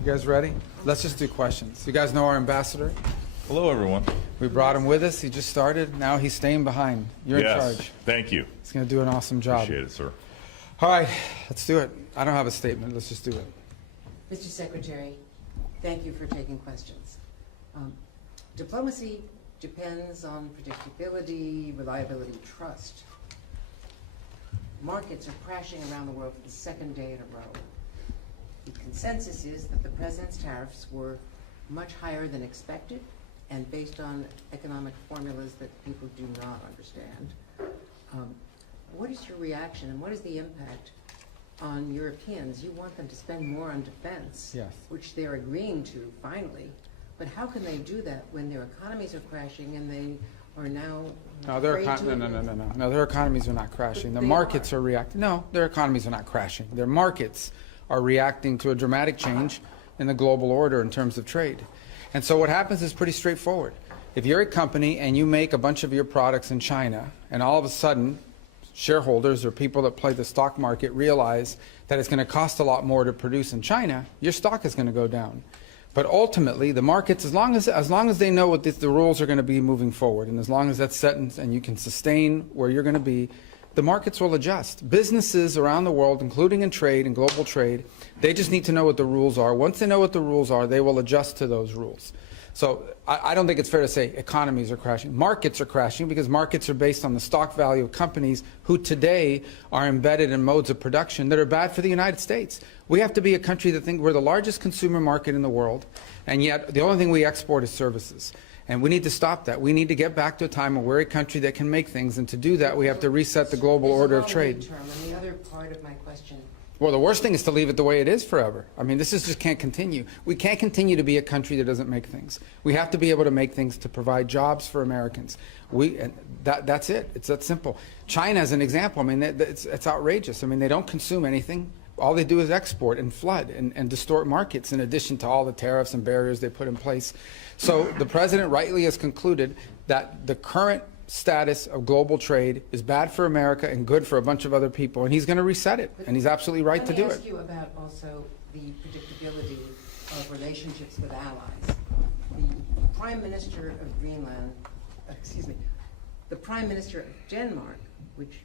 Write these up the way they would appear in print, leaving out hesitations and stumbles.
You guys ready? Let's just do questions. You guys know our ambassador? Hello, everyone. We brought him with us. He just started. Now he's staying behind. You're in charge. Thank you. He's going to do an awesome job. Appreciate it, sir. All right, let's do it. I don't have a statement. Let's just do it. Mr. Secretary, thank you for taking questions. Diplomacy depends on predictability, reliability, trust. Markets are crashing around the world for the second day in a row. The consensus is that the president's tariffs were much higher than expected and based on economic formulas that people do not understand. What is your reaction and what is the impact on Europeans? You want them to spend more on defense, Yes. which they're agreeing to finally, but how can they do that when their economies are crashing and they are now No, their economies are not crashing. The They markets are. are reacting. No, their economies are not crashing. Their markets are reacting to a dramatic change in the global order in terms of trade. And so what happens is pretty straightforward. If you're a company and you make a bunch of your products in China, and all of a sudden shareholders or people that play the stock market realize that it's going to cost a lot more to produce in China, your stock is going to go down. But ultimately, the markets, as long as they know what the rules are going to be moving forward, and as long as that's set and you can sustain where you're going to be, the markets will adjust. Businesses around the world, including in trade and global trade, they just need to know what the rules are. Once they know what the rules are, they will adjust to those rules. So I don't think it's fair to say economies are crashing. Markets are crashing because markets are based on the stock value of companies who today are embedded in modes of production that are bad for the United States. We have to be a country that thinks we're the largest consumer market in the world, and yet the only thing we export is services. And we need to stop that. We need to get back to a time where we're a country that can make things, and to do that we have to reset the global order of trade. And the other part of my question. Well, the worst thing is to leave it the way it is forever. I mean, this just can't continue. We can't continue to be a country that doesn't make things. We have to be able to make things to provide jobs for Americans. That's it. It's that simple. China is an example. I mean, it's outrageous. I mean, they don't consume anything. All they do is export and flood and distort markets in addition to all the tariffs and barriers they put in place. So the president rightly has concluded that the current status of global trade is bad for America and good for a bunch of other people, and he's going to reset it, and he's absolutely right to do it. Let me ask you about also the predictability of relationships with allies. The Prime Minister of Greenland, the Prime Minister of Denmark, which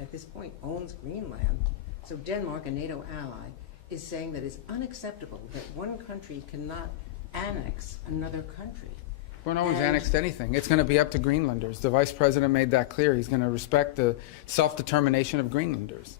at this point owns Greenland, so Denmark, a NATO ally, is saying that it's unacceptable that one country cannot annex another country. Well, no one's annexed anything. It's going to be up to Greenlanders. The Vice President made that clear. He's going to respect the self-determination of Greenlanders.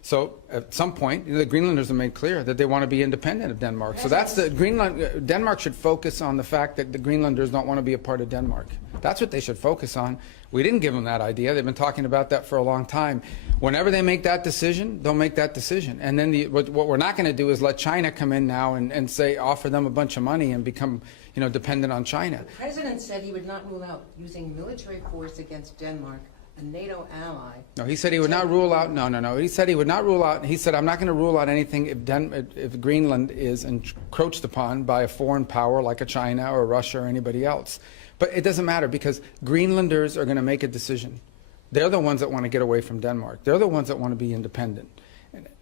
So at some point, the Greenlanders have made clear that they want to be independent of Denmark. So that's Denmark should focus on the fact that the Greenlanders don't want to be a part of Denmark. That's what they should focus on. We didn't give them that idea. They've been talking about that for a long time. Whenever they make that decision, they'll make that decision. And then what we're not going to do is let China come in now and say, offer them a bunch of money and become, dependent on China. The president said he would not rule out using military force against Denmark, a NATO ally. No, he said he would not rule out. No. He said he would not rule out. He said, I'm not going to rule out anything if Greenland is encroached upon by a foreign power like a China or Russia or anybody else. But it doesn't matter because Greenlanders are going to make a decision. They're the ones that want to get away from Denmark. They're the ones that want to be independent.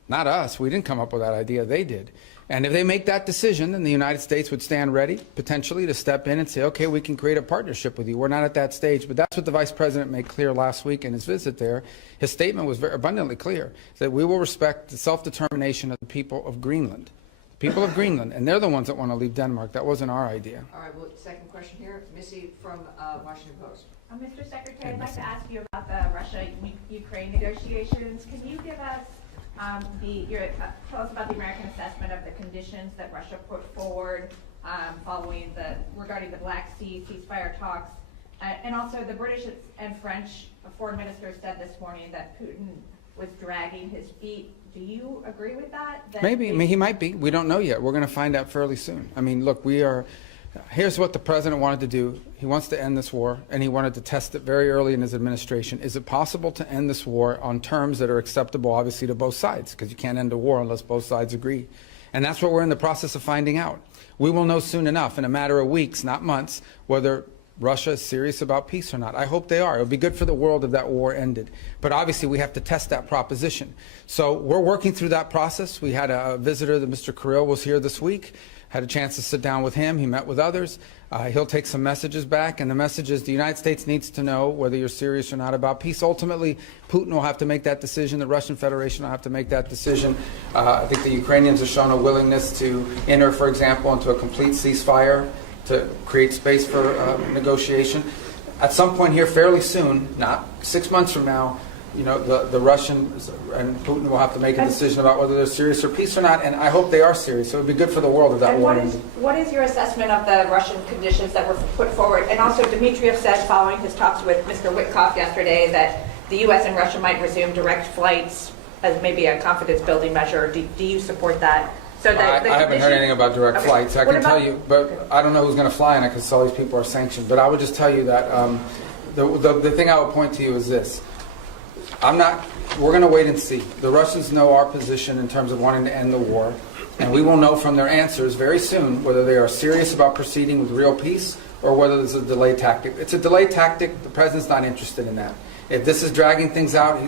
Not us. We didn't come up with that idea. They did. And if they make that decision, then the United States would stand ready, potentially, to step in and say, okay, we can create a partnership with you. We're not at that stage. But that's what the Vice President made clear last week in his visit there. His statement was very abundantly clear, that we will respect the self-determination of the people of Greenland. The people of Greenland. And they're the ones that want to leave Denmark. That wasn't our idea. All right, well, second question here. Missy from Washington Post. Mr. Secretary, I'd like to ask you about the Russia-Ukraine negotiations. Can you give us tell us about the American assessment of the conditions that Russia put forward regarding the Black Sea ceasefire talks, and also the British and French foreign ministers said this morning that Putin was dragging his feet. Do you agree with that? Maybe. I mean, he might be. We don't know yet. We're going to find out fairly soon. I mean, look, here's what the president wanted to do. He wants to end this war, and he wanted to test it very early in his administration. Is it possible to end this war on terms that are acceptable, obviously, to both sides? Because you can't end a war unless both sides agree. And that's what we're in the process of finding out. We will know soon enough, in a matter of weeks, not months, whether Russia is serious about peace or not. I hope they are. It would be good for the world if that war ended. But obviously we have to test that proposition. So we're working through that process. We had a visitor, that Mr. Kirill was here this week, had a chance to sit down with him. He met with others. He'll take some messages back, and the message is the United States needs to know whether you're serious or not about peace. Ultimately, Putin will have to make that decision. The Russian Federation will have to make that decision. I think the Ukrainians have shown a willingness to enter, for example, into a complete ceasefire to create space for negotiation. At some point here, fairly soon, not 6 months from now, you know, the Russians and Putin will have to make a decision about whether they're serious or peace or not, and I hope they are serious. So it would be good for the world if that And war what is your assessment of the Russian conditions that were put forward? And also, Dmitriev said, following his talks with Mr. Witkoff yesterday, that the U.S. and Russia might resume direct flights as maybe a confidence-building measure. Do you support that? So that I haven't heard anything about direct flights. I can tell you, but I don't know who's going to fly on it because all these people are sanctioned. But I would just tell you that the thing I would point to you is this. We're going to wait and see. The Russians know our position in terms of wanting to end the war, and we will know from their answers very soon whether they are serious about proceeding with real peace or whether there's a delay tactic. It's a delay tactic. The president's not interested in that. If this is dragging things out,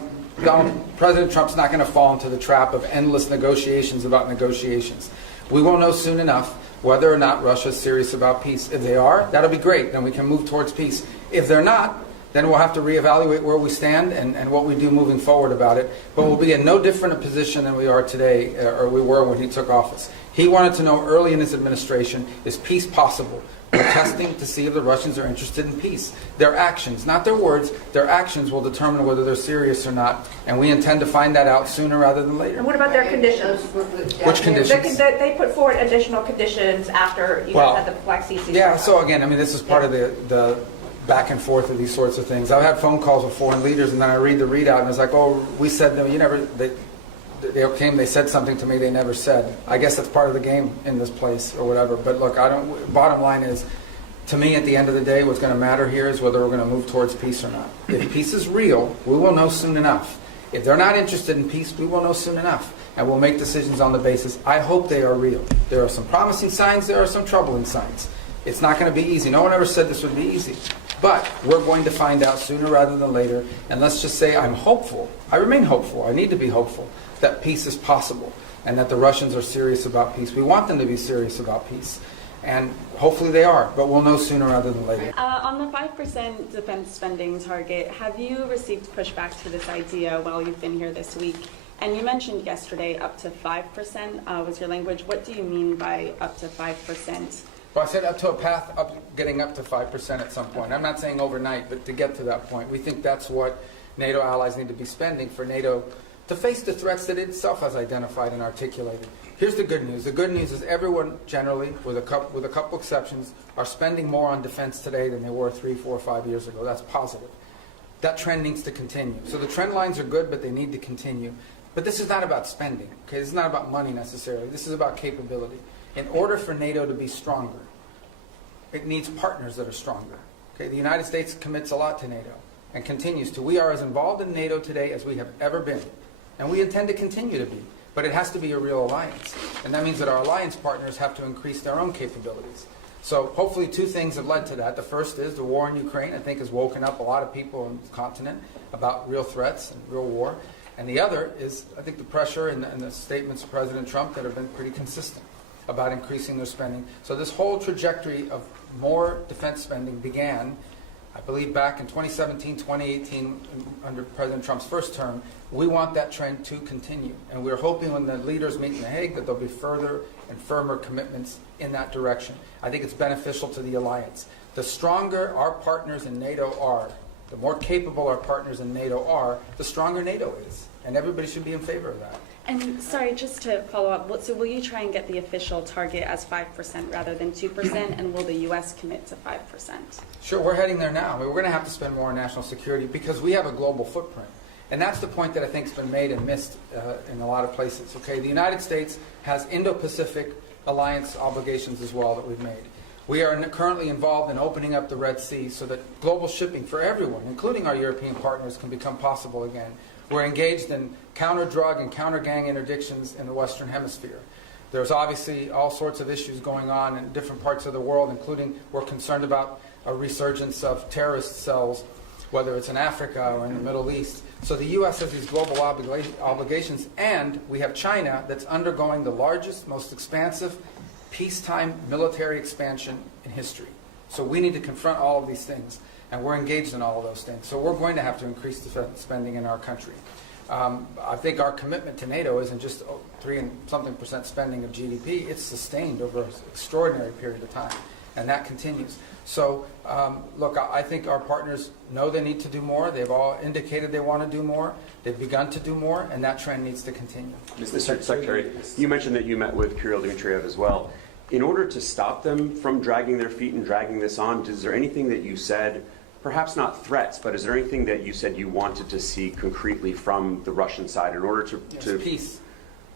President Trump's not going to fall into the trap of endless negotiations about negotiations. We will know soon enough whether or not Russia is serious about peace. If they are, that'll be great. Then we can move towards peace. If they're not, then we'll have to reevaluate where we stand and what we do moving forward about it. But we'll be in no different a position than we are today, or we were when he took office. He wanted to know early in his administration, is peace possible? We're testing to see if the Russians are interested in peace. Their actions, not their words, their actions will determine whether they're serious or not. And we intend to find that out sooner rather than later. And what about their conditions? Which conditions? They put forward additional conditions after you guys had the Black Sea ceasefire. Yeah, so again, I mean, this is part of the back and forth of these sorts of things. I've had phone calls with foreign leaders, and then I read the readout, and it's like, oh, we said them. You never. They came. They said something to me they never said. I guess that's part of the game in this place or whatever. But look, I don't. Bottom line is, to me, at the end of the day, what's going to matter here is whether we're going to move towards peace or not. If peace is real, we will know soon enough. If they're not interested in peace, we will know soon enough, and we'll make decisions on the basis. I hope they are real. There are some promising signs. There are some troubling signs. It's not going to be easy. No one ever said this would be easy. But we're going to find out sooner rather than later. And let's just say I'm hopeful. I remain hopeful. I need to be hopeful that peace is possible and that the Russians are serious about peace. We want them to be serious about peace. And hopefully they are. But we'll know sooner rather than later. On the 5% defense spending target, have you received pushback to this idea while you've been here this week? And you mentioned yesterday up to 5% was your language. What do you mean by up to 5%? Well, I said up to a path up, getting up to 5% at some point. I'm not saying overnight, but to get to that point. We think that's what NATO allies need to be spending for NATO to face the threats that it itself has identified and articulated. Here's the good news. The good news is everyone generally, with a couple exceptions, are spending more on defense today than they were 3, 4, 5 years ago. That's positive. That trend needs to continue. So the trend lines are good, but they need to continue. But this is not about spending. Okay, this is not about money necessarily. This is about capability. In order for NATO to be stronger, it needs partners that are stronger. Okay, the United States commits a lot to NATO and continues to. We are as involved in NATO today as we have ever been, and we intend to continue to be. But it has to be a real alliance, and that means that our alliance partners have to increase their own capabilities. So hopefully two things have led to that. The first is the war in Ukraine, I think, has woken up a lot of people on the continent about real threats and real war. And the other is, I think, the pressure and the statements of President Trump that have been pretty consistent about increasing their spending. So this whole trajectory of more defense spending began, I believe, back in 2017, 2018, under President Trump's first term. We want that trend to continue. And we're hoping when the leaders meet in The Hague that there'll be further and firmer commitments in that direction. I think it's beneficial to the alliance. The stronger our partners in NATO are, the more capable our partners in NATO are, the stronger NATO is. And everybody should be in favor of that. And sorry, just to follow up, so will you try and get the official target as 5% rather than 2%, and will the U.S. commit to 5%? Sure, we're heading there now. I mean, we're going to have to spend more on national security because we have a global footprint. And that's the point that I think has been made and missed in a lot of places. Okay, the United States has Indo-Pacific alliance obligations as well that we've made. We are currently involved in opening up the Red Sea so that global shipping for everyone, including our European partners, can become possible again. We're engaged in counter-drug and counter-gang interdictions in the Western Hemisphere. There's obviously all sorts of issues going on in different parts of the world, including we're concerned about a resurgence of terrorist cells, whether it's in Africa or in the Middle East. So the U.S. has these global obligations, and we have China that's undergoing the largest, most expansive peacetime military expansion in history. So we need to confront all of these things, and we're engaged in all of those things. So we're going to have to increase the spending in our country. I think our commitment to NATO isn't just 3-something% spending of GDP. It's sustained over an extraordinary period of time, and that continues. So, look, I think our partners know they need to do more. They've all indicated they want to do more. They've begun to do more, and that trend needs to continue. Mr. Secretary, you mentioned that you met with Kirill Dmitriev as well. In order to stop them from dragging their feet and dragging this on, is there anything that you said, perhaps not threats, but is there anything that you said you wanted to see concretely from the Russian side in order to peace.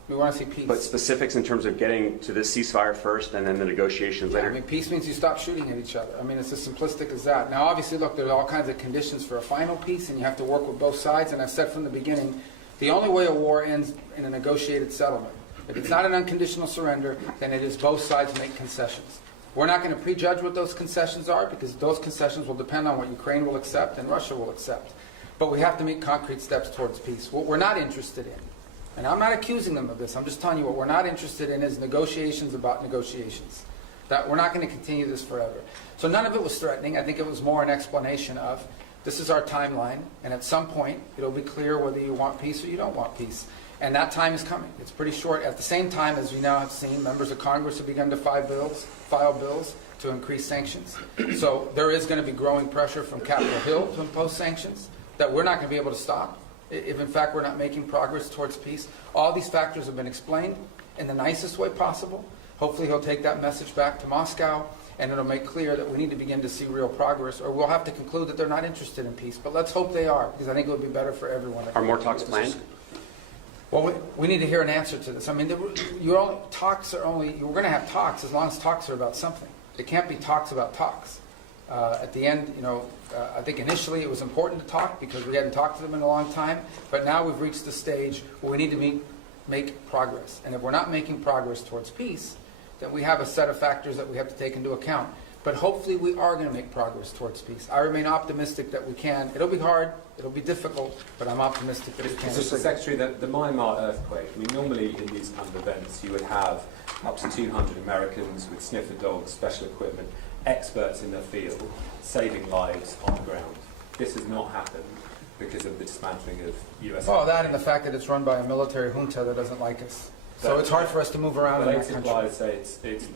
We want to see peace. But specifics in terms of getting to this ceasefire first and then the negotiations later? I mean, peace means you stop shooting at each other. I mean, it's as simplistic as that. Now, obviously, look, there's all kinds of conditions for a final peace, and you have to work with both sides. And I've said from the beginning, the only way a war ends in a negotiated settlement. If it's not an unconditional surrender, then it is both sides make concessions. We're not going to prejudge what those concessions are, because those concessions will depend on what Ukraine will accept and Russia will accept. But we have to make concrete steps towards peace. What we're not interested in, and I'm not accusing them of this, I'm just telling you what we're not interested in is negotiations about negotiations. That we're not going to continue this forever. So none of it was threatening. I think it was more an explanation of, this is our timeline, and at some point it'll be clear whether you want peace or you don't want peace. And that time is coming. It's pretty short. At the same time, as you now have seen, members of Congress have begun to file bills to increase sanctions. So there is going to be growing pressure from Capitol Hill to impose sanctions that we're not going to be able to stop if in fact we're not making progress towards peace. All these factors have been explained in the nicest way possible. Hopefully he'll take that message back to Moscow, and it'll make clear that we need to begin to see real progress, or we'll have to conclude that they're not interested in peace. But let's hope they are, because I think it would be better for everyone. Are more talks planned? Well, we need to hear an answer to this. I mean, we're going to have talks as long as talks are about something. It can't be talks about talks. At the end, I think initially it was important to talk because we hadn't talked to them in a long time, but now we've reached the stage where we need to make progress. And if we're not making progress towards peace, then we have a set of factors that we have to take into account. But hopefully we are going to make progress towards peace. I remain optimistic that we can. It'll be hard, it'll be difficult, but I'm optimistic that we can. Mr. Secretary, the Myanmar earthquake, I mean, normally in these kind of events you would have up to 200 Americans with sniffer dogs, special equipment, experts in their field, saving lives on the ground. This has not happened because of the dismantling of US... Well, that and the fact that it's run by a military junta that doesn't like us. So it's hard for us to move around in that country. Implies say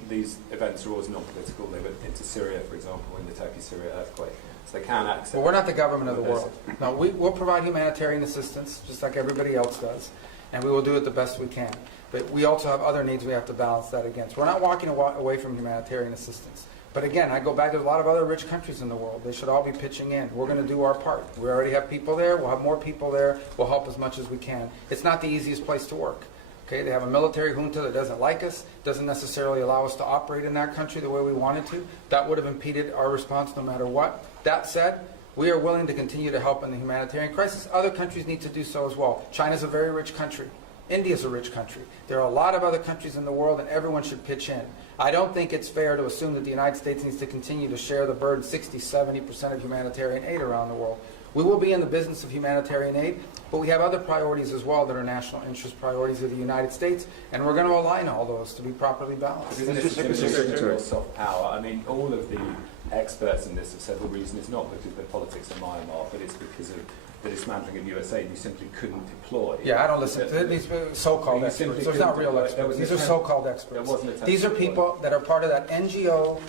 these events are always non-political. They went into Syria, for example, in the Turkey-Syria earthquake. So they can access... Well, we're not the government of the world. No, we'll provide humanitarian assistance, just like everybody else does, and we will do it the best we can. But we also have other needs we have to balance that against. We're not walking away from humanitarian assistance. But again, I go back to a lot of other rich countries in the world. They should all be pitching in. We're going to do our part. We already have people there. We'll have more people there. We'll help as much as we can. It's not the easiest place to work. Okay, they have a military junta that doesn't like us, doesn't necessarily allow us to operate in that country the way we wanted to. That would have impeded our response no matter what. That said, we are willing to continue to help in the humanitarian crisis. Other countries need to do so as well. China's a very rich country. India's a rich country. There are a lot of other countries in the world, and everyone should pitch in. I don't think it's fair to assume that the United States needs to continue to share the burden, 60-70% of humanitarian aid around the world. We will be in the business of humanitarian aid, but we have other priorities as well that are national interest priorities of the United States, and we're going to align all those to be properly balanced. Isn't it soft power? I mean, all of the experts in this have said the reason is not because of the politics of Myanmar, but it's because of the dismantling of USA. You simply couldn't deploy. Yeah, I don't listen to these so-called experts. There's not real experts. These are so-called experts. These are people that are part of that NGO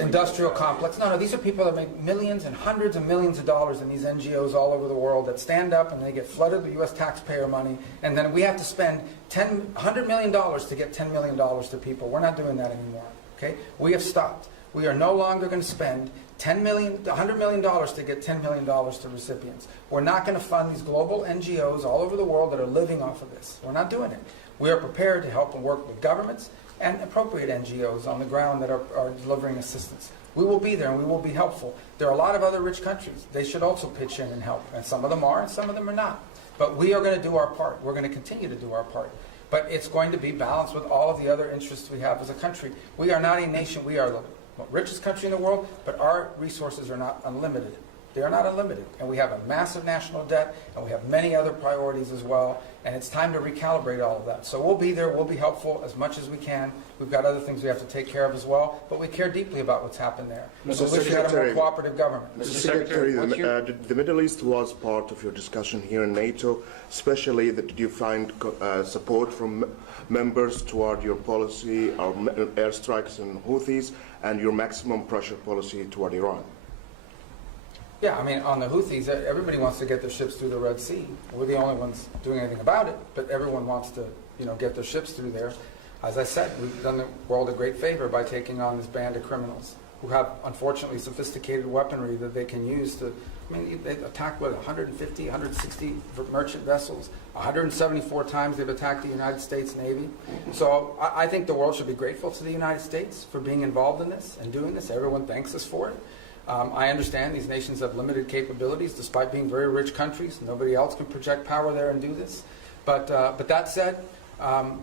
industrial complex. No, these are people that make millions and hundreds of millions of dollars in these NGOs all over the world that stand up and they get flooded with U.S. taxpayer money, and then we have to spend $100 million to get $10 million to people. We're not doing that anymore. Okay? We have stopped. We are no longer going to spend $100 million to get $10 million to recipients. We're not going to fund these global NGOs all over the world that are living off of this. We're not doing it. We are prepared to help and work with governments and appropriate NGOs on the ground that are delivering assistance. We will be there and we will be helpful. There are a lot of other rich countries. They should also pitch in and help. And some of them are and some of them are not. But we are going to do our part. We're going to continue to do our part. But it's going to be balanced with all of the other interests we have as a country. We are not a nation. We are richest country in the world, but our resources are not unlimited. They are not unlimited, and we have a massive national debt, and we have many other priorities as well, and it's time to recalibrate all of that. So we'll be there, we'll be helpful as much as we can. We've got other things we have to take care of as well, but we care deeply about what's happened there. Mr. We wish we had a more Secretary. cooperative government. Mr. Secretary, the Middle East was part of your discussion here in NATO, especially did you find support from members toward your policy, our airstrikes and Houthis, and your maximum pressure policy toward Iran? Yeah, I mean, on the Houthis, everybody wants to get their ships through the Red Sea. We're the only ones doing anything about it, but everyone wants to, get their ships through there. As I said, we've done the world a great favor by taking on this band of criminals who have, unfortunately, sophisticated weaponry that they can use to, they attacked, 150, 160 merchant vessels. 174 times they've attacked the United States Navy. So I think the world should be grateful to the United States for being involved in this and doing this. Everyone thanks us for it. I understand these nations have limited capabilities despite being very rich countries. Nobody else can project power there and do this. But that said,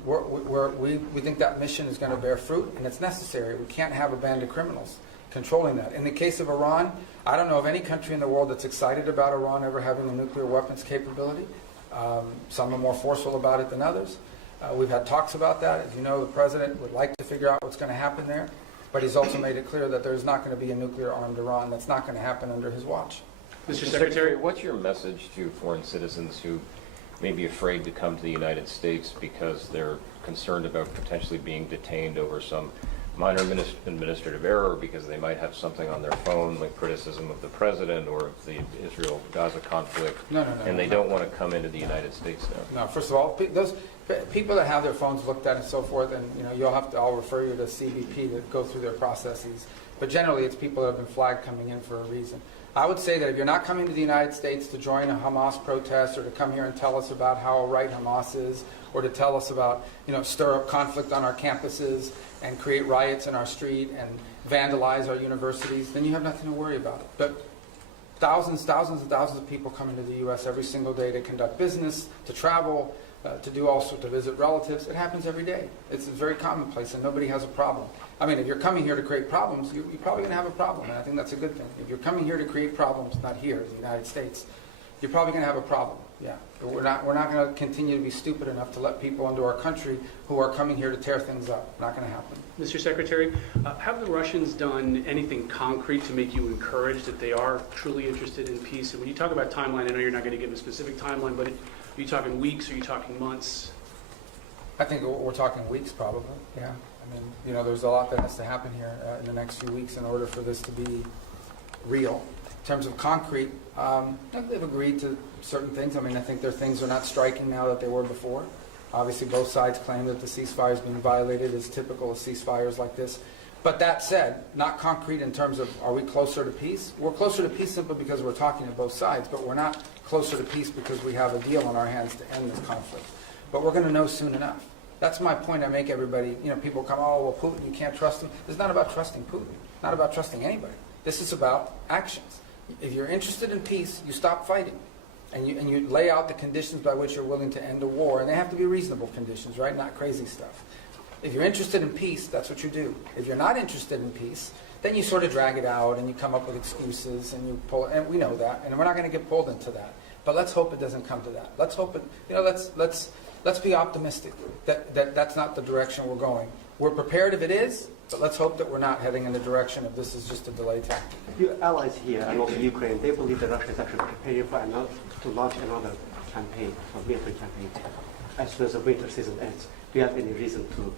we think that mission is going to bear fruit, and it's necessary. We can't have a band of criminals controlling that. In the case of Iran, I don't know of any country in the world that's excited about Iran ever having a nuclear weapons capability. Some are more forceful about it than others. We've had talks about that. As you know, the president would like to figure out what's going to happen there. But he's also made it clear that there's not going to be a nuclear-armed Iran. That's not going to happen under his watch. Mr. Secretary, what's your message to foreign citizens who may be afraid to come to the United States because they're concerned about potentially being detained over some minor administrative error, because they might have something on their phone like criticism of the president or of the Israel-Gaza conflict, and they don't want to come into the United States now? No, first of all, those people that have their phones looked at and so forth, and I'll refer you to CBP to go through their processes. But generally, it's people that have been flagged coming in for a reason. I would say that if you're not coming to the United States to join a Hamas protest or to come here and tell us about how right Hamas is, or to tell us about, stir up conflict on our campuses and create riots in our street and vandalize our universities, then you have nothing to worry about. But thousands and thousands of people come into the U.S. every single day to conduct business, to travel, to do all sorts, to visit relatives. It happens every day. It's very commonplace, and nobody has a problem. I mean, if you're coming here to create problems, you're probably going to have a problem, and I think that's a good thing. If you're coming here to create problems, not here, in the United States, you're probably going to have a problem. Yeah, but we're not going to continue to be stupid enough to let people into our country who are coming here to tear things up. Not going to happen. Mr. Secretary, have the Russians done anything concrete to make you encouraged that they are truly interested in peace? And when you talk about timeline, I know you're not going to give a specific timeline, but are you talking weeks? Or are you talking months? I think we're talking weeks, probably. Yeah. I mean, there's a lot that has to happen here in the next few weeks in order for this to be real. In terms of concrete, they've agreed to certain things. I mean, I think their things are not striking now that they were before. Obviously, both sides claim that the ceasefire is being violated, as typical of ceasefires like this. But that said, not concrete in terms of are we closer to peace? We're closer to peace simply because we're talking to both sides, but we're not closer to peace because we have a deal on our hands to end this conflict. But we're going to know soon enough. That's my point I make everybody. People come, oh, well, Putin, you can't trust him. It's not about trusting Putin. Not about trusting anybody. This is about actions. If you're interested in peace, you stop fighting. And you lay out the conditions by which you're willing to end a war. And they have to be reasonable conditions, right? Not crazy stuff. If you're interested in peace, that's what you do. If you're not interested in peace, then you sort of drag it out and you come up with excuses and you pull, and we know that, and we're not going to get pulled into that. But let's hope it doesn't come to that. Let's hope it, let's be optimistic that that's not the direction we're going. We're prepared if it is, but let's hope that we're not heading in the direction of this is just a delay tactic. Your allies here and also Ukraine, they believe that Russia is actually preparing to launch another campaign, a military campaign, as soon as the winter season ends. Do you have any reason to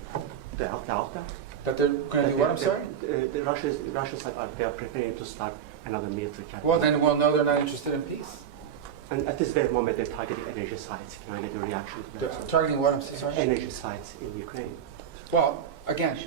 doubt that? That they're going to do what, I'm sorry? The Russians they are preparing to start another military campaign. Well, then we'll know they're not interested in peace. And at this very moment, they're targeting energy sites. Can I get a reaction to that? Targeting what, I'm sorry? Energy sites in Ukraine. Well, again,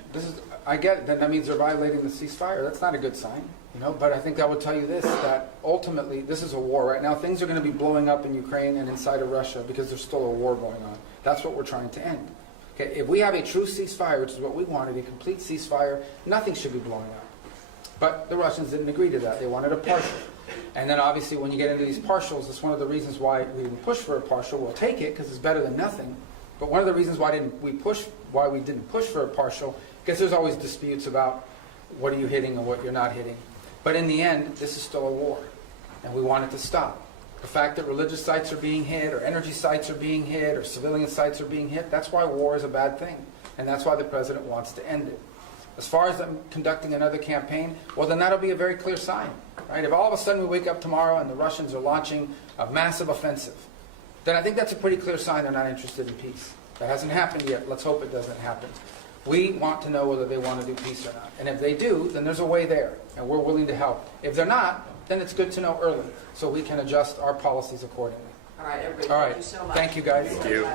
I get it. Then that means they're violating the ceasefire. That's not a good sign, But I think I would tell you this, that ultimately this is a war right now. Things are going to be blowing up in Ukraine and inside of Russia because there's still a war going on. That's what we're trying to end. Okay, if we have a true ceasefire, which is what we wanted, a complete ceasefire, nothing should be blowing up. But the Russians didn't agree to that. They wanted a partial. And then obviously when you get into these partials, it's one of the reasons why we didn't push for a partial. We'll take it because it's better than nothing. But one of the reasons why we didn't push for a partial, because there's always disputes about what are you hitting and what you're not hitting. But in the end, this is still a war, and we want it to stop. The fact that religious sites are being hit, or energy sites are being hit, or civilian sites are being hit, that's why war is a bad thing. And that's why the president wants to end it. As far as them conducting another campaign, well, then that'll be a very clear sign. Right? If all of a sudden we wake up tomorrow and the Russians are launching a massive offensive, then I think that's a pretty clear sign they're not interested in peace. That hasn't happened yet. Let's hope it doesn't happen. We want to know whether they want to do peace or not. And if they do, then there's a way there, and we're willing to help. If they're not, then it's good to know early so we can adjust our policies accordingly. All right, everybody, All thank right. you so much. Thank you, guys. Thank you.